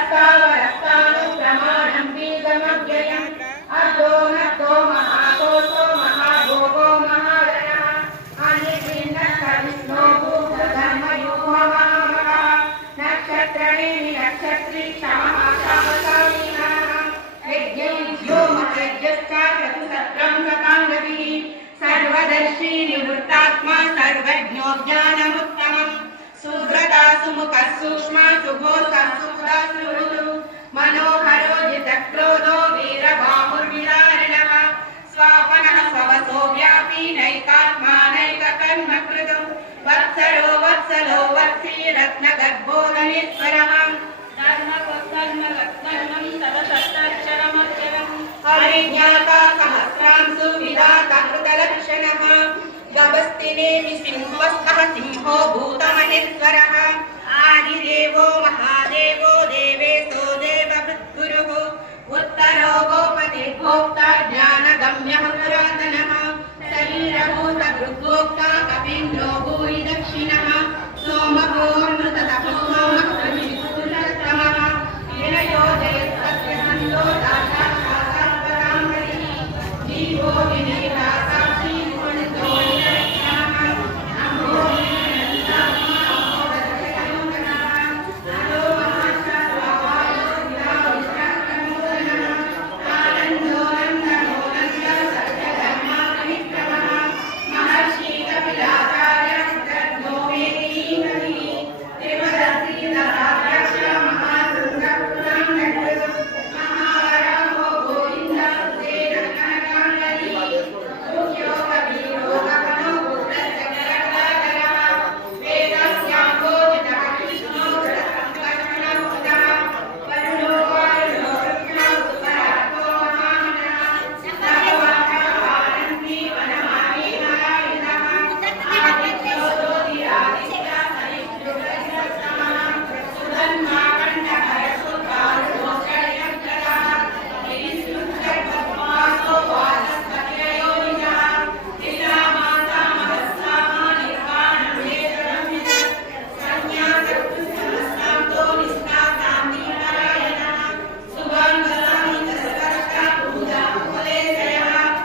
विस्तारस्तावरस्तानु प्रमाणं बीजमव्ययम् अर्धो नर्धो महाकोशो महाभोगो महारणः अन्यभिन्नः भूतधर्मयोगमहामः नक्षत्रणेमि नक्षत्री क्षमः क्षमसामिनः यज्ञो महयज्ञश्च क्रतुसत्रं सताङ्गतिः सर्वदर्शी निवृत्तात्मा सर्वज्ञो ज्ञानमुत्तमम् सुव्रता सुमुखः सूक्ष्मा सुघोषः सुखदासुरुदु मनोहरो जितक्रोधो वीरबाहुर्विदारिणः स्वापनः स्ववसो व्यापी नैकात्मा नैककर्मकृतो वत्सरो वत्सलो वत्सी रत्नगर्भोदनेश्वरः धर्मवत्कर्मवत्कर्मं सर्वशस्त्राक्षरमक्षरम् हरिज्ञाता सहस्रांशु विधाता कृतलक्षणः गभस्तिनेमि सिंहस्तः सिंहो भूतमहेश्वरः आदिदेवो महा